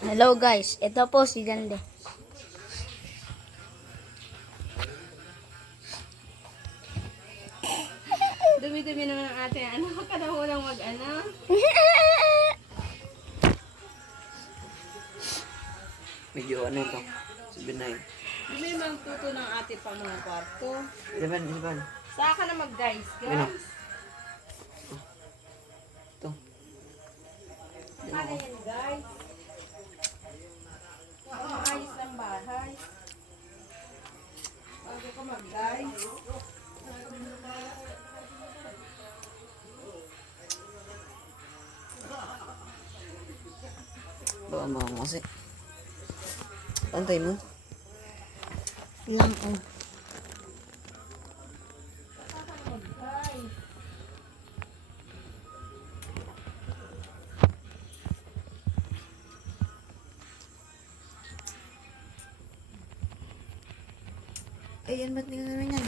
Hello guys, ito po si Gande. Dumi-dumi naman ang ate. Ano ka na walang mag-ano? Medyo ano ito? 7-9. Dumi naman tuto ng ate pa mga kwarto. 11. Saka ka na mag-guys, Ano? guys. Ito. Ano yan, guys? Maayos ng bahay. Bago ka mag-guys. Baka mo kasi. Pantay mo. Lang oh. Ayan, ba't hindi ka naman yan?